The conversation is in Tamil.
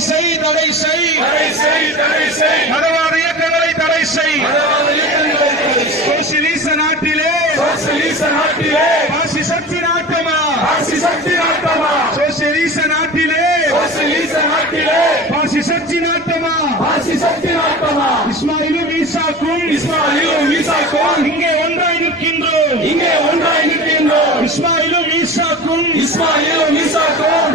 செய் தடை செய் மதவாத இயக்கங்களை தடை செய். சோசியலிச நாட்டிலே பாசிசக்தி நாட்டமா சோசியலிச நாட்டிலே பாசிசக்தி நாட்டமா இஸ்மாயிலும் ஈசாக்கும் இங்கே ஒன்றாய் நிற்கின்றோம் இஸ்மாயிலும் ஈசாக்கும்